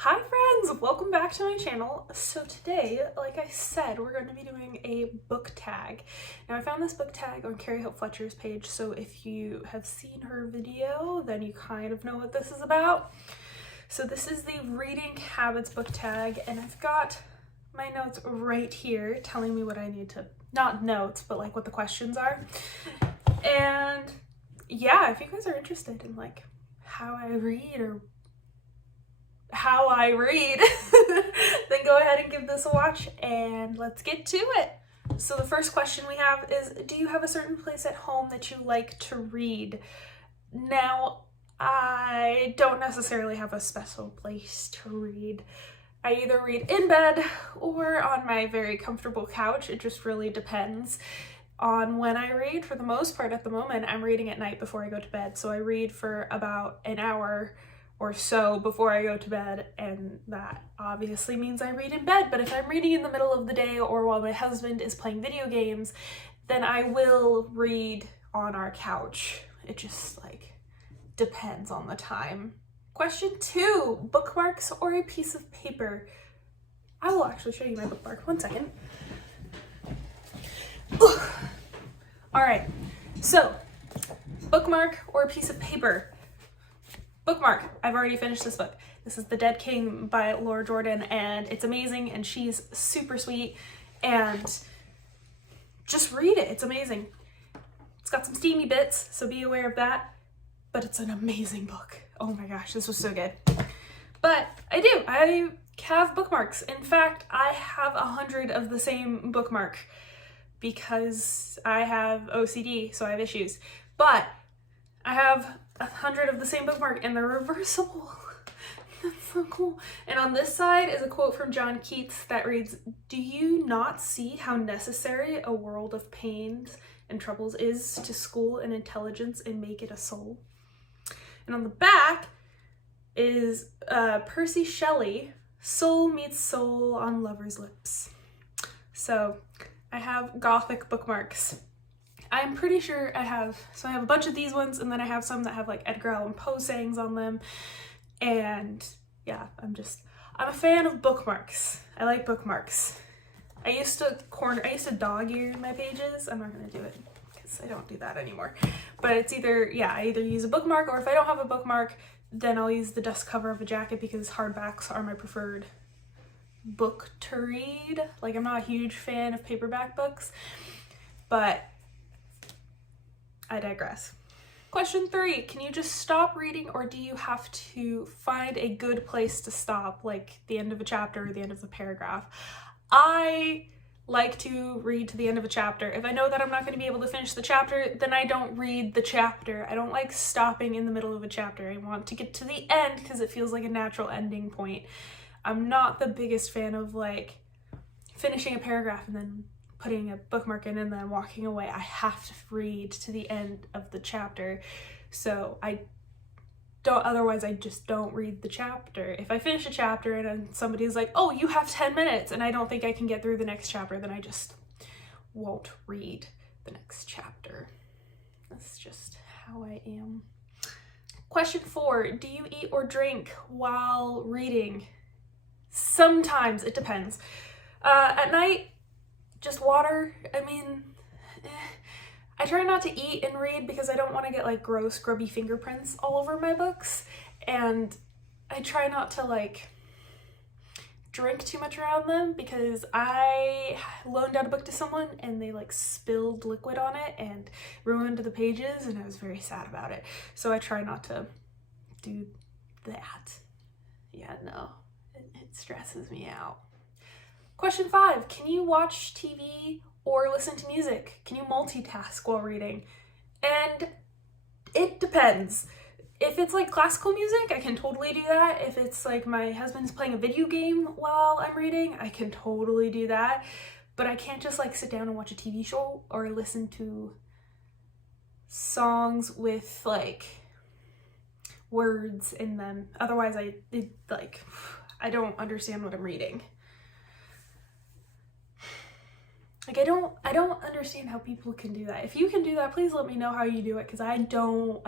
Hi friends, welcome back to my channel. So today, like I said, we're going to be doing a book tag. Now I found this book tag on Carrie Fletchers page, so if you have seen her video, then you kind of know what this is about. So this is the reading habits book tag, and I've got my notes right here telling me what I need to, not notes, but like what the questions are. And yeah, if you guys are interested in like how I read or how I read, then go ahead and give this a watch and let's get to it. So the first question we have is, do you have a certain place at home that you like to read? Now, I don't necessarily have a special place to read. I either read in bed or on my very comfortable couch. It just really depends on when I read. For the most part at the moment, I'm reading at night before I go to bed. So I read for about an hour or so before I go to bed, and that obviously means I read in bed. But if I'm reading in the middle of the day or while my husband is playing video games, then I will read on our couch. It just like depends on the time. Question 2, bookmarks or a piece of paper? I will actually show you my bookmark. One second. All right, so bookmark or a piece of paper? Bookmark. I've already finished this book. This is The Dead King by Laura Jordan, and it's amazing, and she's super sweet, and just read it. It's amazing. It's got some steamy bits, so be aware of that, but it's an amazing book. Oh my gosh, this was so good. But I have bookmarks. In fact, I have 100 of the same bookmark because I have OCD, so I have issues. But I have 100 of the same bookmark, and they're reversible. That's so cool. And on this side is a quote from John Keats that reads, "Do you not see how necessary a world of pains and troubles is to school an intelligence and make it a soul?" And on the back is Percy Shelley, "Soul meets soul on lovers' lips." So I have Gothic bookmarks. I'm pretty sure I have a bunch of these ones, and then I have some that have like Edgar Allan Poe sayings on them. And yeah, I'm a fan of bookmarks. I like bookmarks. I used to dog ear my pages. I'm not gonna do it because I don't do that anymore. But it's either, yeah, I either use a bookmark, or if I don't have a bookmark, then I'll use the dust cover of a jacket because hardbacks are my preferred book to read. Like, I'm not a huge fan of paperback books, but I digress. Question 3, can you just stop reading, or do you have to find a good place to stop, like the end of a chapter or the end of the paragraph? I like to read to the end of a chapter. If I know that I'm not going to be able to finish the chapter, then I don't read the chapter. I don't like stopping in the middle of a chapter. I want to get to the end because it feels like a natural ending point. I'm not the biggest fan of like finishing a paragraph and then putting a bookmark in and then walking away. I have to read to the end of the chapter. So otherwise I just don't read the chapter. If I finish a chapter and then somebody's like, "Oh, you have 10 minutes," and I don't think I can get through the next chapter, then I just won't read the next chapter. That's just how I am. Question 4, do you eat or drink while reading? Sometimes, it depends. At night, just water. I mean, I try not to eat and read because I don't want to get like gross, grubby fingerprints all over my books, and I try not to like drink too much around them because I loaned out a book to someone and they like spilled liquid on it and ruined the pages, and I was very sad about it. So I try not to do that. Yeah, no, it stresses me out. Question 5, can you watch TV or listen to music? Can you multitask while reading? And it depends. If it's like classical music, I can totally do that. If it's like my husband's playing a video game while I'm reading, I can totally do that. But I can't just like sit down and watch a TV show or listen to songs with like words in them. Otherwise I don't understand what I'm reading. Like, I don't understand how people can do that. If you can do that, please let me know how you do it, because I don't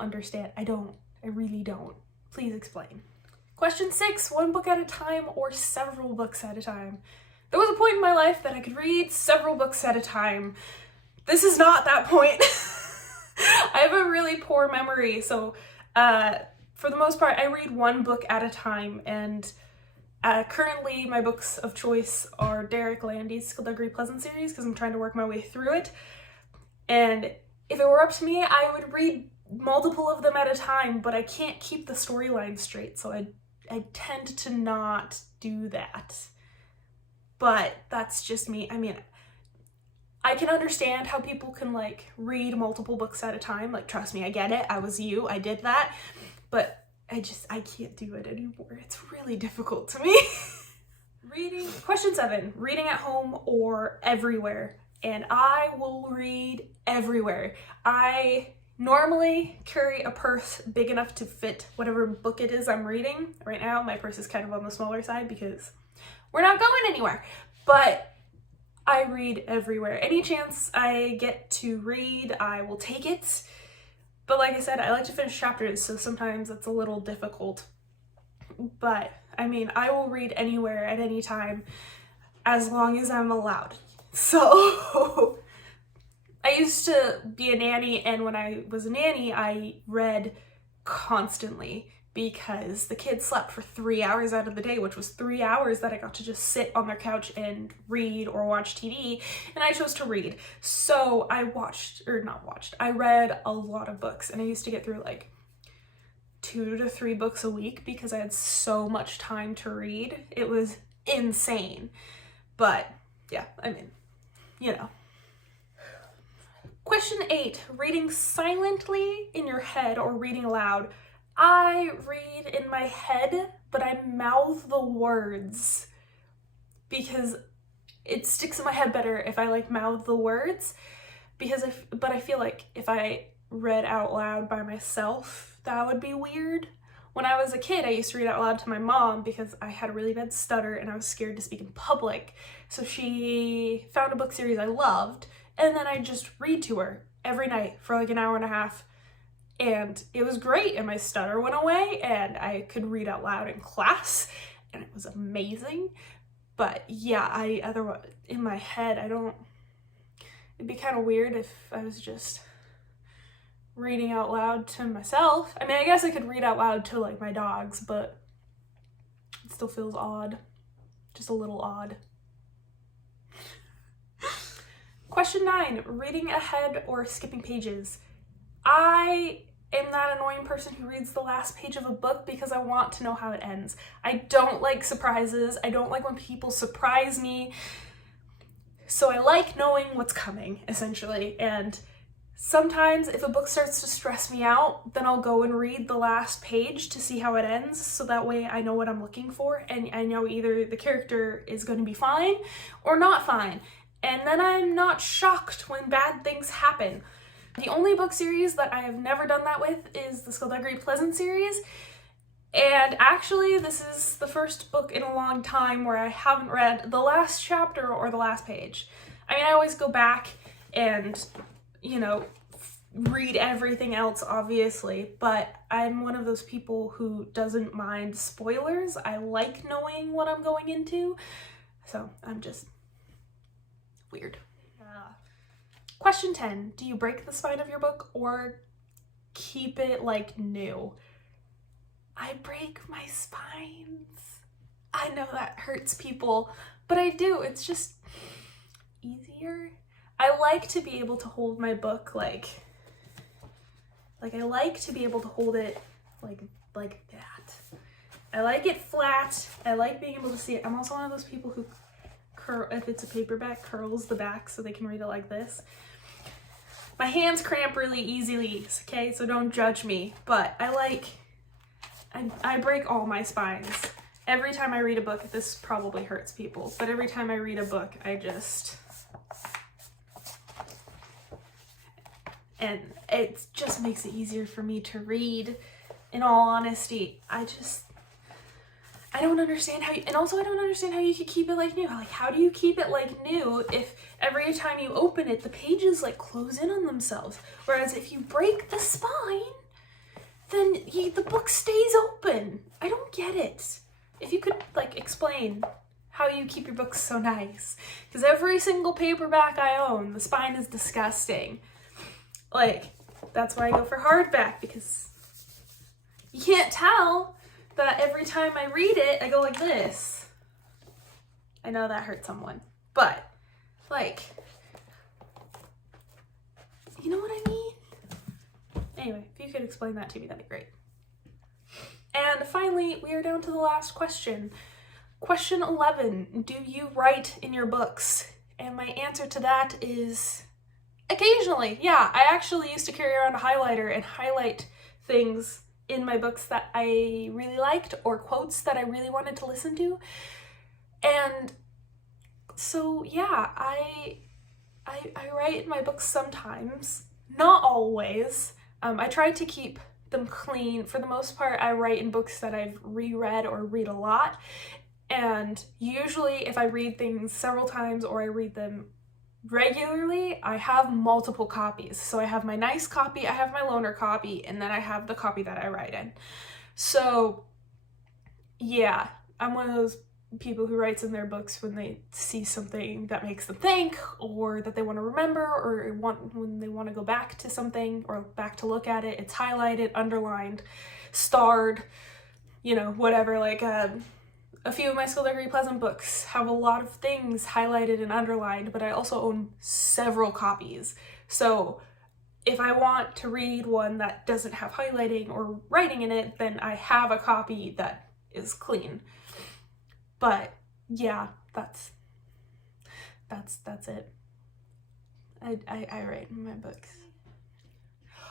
understand. I really don't. Please explain. Question 6, one book at a time or several books at a time. There was a point in my life that I could read several books at a time. This is not that point. I have a really poor memory, so for the most part, I read one book at a time, and currently my books of choice are Derek Landy's Skullduggery Pleasant series, because I'm trying to work my way through it. And if it were up to me, I would read multiple of them at a time, but I can't keep the storyline straight, so I tend to not do that. But that's just me. I mean, I can understand how people can like read multiple books at a time. Like, trust me, I get it. I was you. I did that. But I can't do it anymore. It's really difficult to me. Question 7, reading at home or everywhere. And I will read everywhere. I normally carry a purse big enough to fit whatever book it is I'm reading. Right now, my purse is kind of on the smaller side because we're not going anywhere. But I read everywhere. Any chance I get to read, I will take it. But like I said, I like to finish chapters, so sometimes it's a little difficult. But, I mean, I will read anywhere at any time as long as I'm allowed. So, I used to be a nanny, and when I was a nanny, I read constantly because the kids slept for 3 hours out of the day, which was 3 hours that I got to just sit on their couch and read or watch TV, and I chose to read. So I I read a lot of books, and I used to get through like 2 to 3 books a week because I had so much time to read. It was insane. But yeah, I mean, you know. Question 8, reading silently in your head or reading aloud. I read in my head, but I mouth the words because it sticks in my head better if I like mouth the words, but I feel like if I read out loud by myself, that would be weird. When I was a kid, I used to read out loud to my mom because I had a really bad stutter and I was scared to speak in public. So she found a book series I loved, and then I'd just read to her every night for like an hour and a half. And it was great, and my stutter went away, and I could read out loud in class, and it was amazing. But yeah, otherwise, in my head, it'd be kind of weird if I was just reading out loud to myself. I mean, I guess I could read out loud to like my dogs, but it still feels odd. Just a little odd. Question 9, reading ahead or skipping pages. I am that annoying person who reads the last page of a book because I want to know how it ends. I don't like surprises. I don't like when people surprise me. So I like knowing what's coming, essentially. And sometimes if a book starts to stress me out, then I'll go and read the last page to see how it ends, so that way I know what I'm looking for, and I know either the character is going to be fine or not fine. And then I'm not shocked when bad things happen. The only book series that I have never done that with is the Skullduggery Pleasant series. And actually, this is the first book in a long time where I haven't read the last chapter or the last page. I mean, I always go back and, you know, read everything else, obviously, but I'm one of those people who doesn't mind spoilers. I like knowing what I'm going into, so I'm just weird. Question 10, do you break the spine of your book or keep it like new? I break my spines. I know that hurts people, but I do. It's just easier. I like to be able to hold my book like I like to be able to hold it like that. I like it flat. I like being able to see it. I'm also one of those people who if it's a paperback, curls the back so they can read it like this. My hands cramp really easily, okay, so don't judge me, but I break all my spines. Every time I read a book, this probably hurts people, but every time I read a book, and it just makes it easier for me to read, in all honesty. I don't understand how and also I don't understand how you could keep it like new. Like, how do you keep it like new if every time you open it, the pages like close in on themselves? Whereas if you break the spine, then the book stays open. I don't get it. If you could, like, explain how you keep your books so nice. Because every single paperback I own, the spine is disgusting. Like, that's why I go for hardback, because you can't tell that every time I read it, I go like this. I know that hurt someone, but, like, you know what I mean? Anyway, if you could explain that to me, that'd be great. And finally, we are down to the last question. Question 11, do you write in your books? And my answer to that is occasionally. Yeah, I actually used to carry around a highlighter and highlight things in my books that I really liked or quotes that I really wanted to listen to. And so, yeah, I write in my books sometimes, not always. I try to keep them clean. For the most part, I write in books that I've reread or read a lot. And usually if I read things several times or I read them regularly, I have multiple copies. So I have my nice copy, I have my loaner copy, and then I have the copy that I write in. So yeah, I'm one of those people who writes in their books when they see something that makes them think, or that they want to remember, or when they want to go back to something or back to look at it. It's highlighted, underlined, starred, you know, whatever. Like a few of my School Degree Pleasant books have a lot of things highlighted and underlined, but I also own several copies. So if I want to read one that doesn't have highlighting or writing in it, then I have a copy that is clean. But yeah, that's it. I write in my books.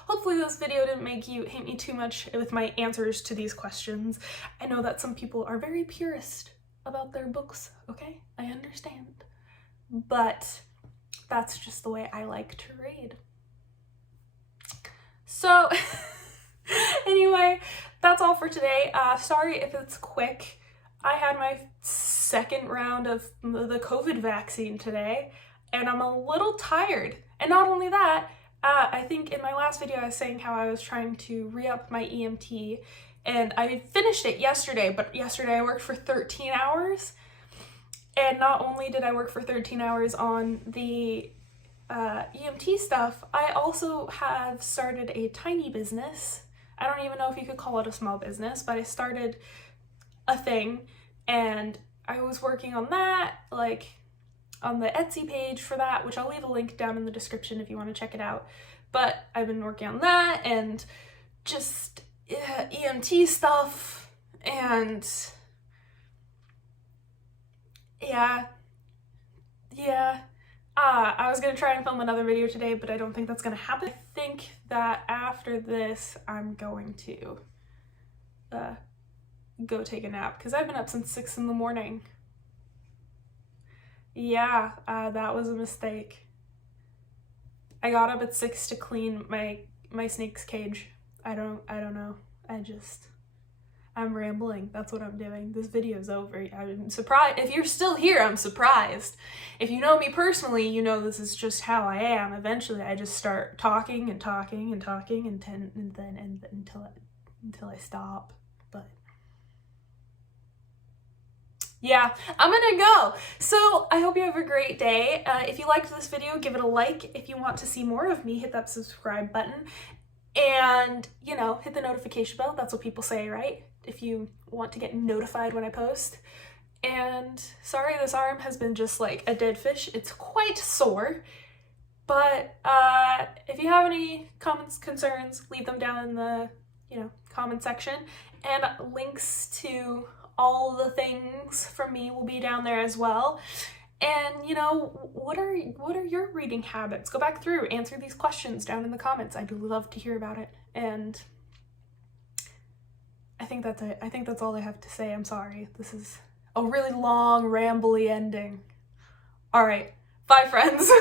Hopefully this video didn't make you hate me too much with my answers to these questions. I know that some people are very purist about their books, okay? I understand. But that's just the way I like to read. So anyway, that's all for today. Sorry if it's quick. I had my second round of the COVID vaccine today, and I'm a little tired. And not only that, I think in my last video I was saying how I was trying to re-up my EMT, and I finished it yesterday, but yesterday I worked for 13 hours. And not only did I work for 13 hours on the EMT stuff, I also have started a tiny business. I don't even know if you could call it a small business, but I started a thing, and I was working on that, like on the Etsy page for that, which I'll leave a link down in the description if you want to check it out. But I've been working on that and just EMT stuff, and yeah. I was gonna try and film another video today, but I don't think that's gonna happen. I think that after this, I'm going to go take a nap, because I've been up since 6 in the morning. Yeah, that was a mistake. I got up at 6 to clean my snake's cage. I don't know. I'm rambling. That's what I'm doing. This video's over. I'm surprised. If you're still here, I'm surprised. If you know me personally, you know this is just how I am. Eventually, I just start talking and talking and talking until I stop. But yeah, I'm gonna go. So I hope you have a great day. If you liked this video, give it a like. If you want to see more of me, hit that subscribe button. And, you know, hit the notification bell. That's what people say, right? If you want to get notified when I post. And sorry, this arm has been just like a dead fish. It's quite sore. But if you have any comments, concerns, leave them down in the, comment section. And links to all the things from me will be down there as well. And, what are your reading habits? Go back through, answer these questions down in the comments. I'd love to hear about it. And I think that's it. I think that's all I have to say. I'm sorry. This is a really long, rambly ending. All right. Bye, friends.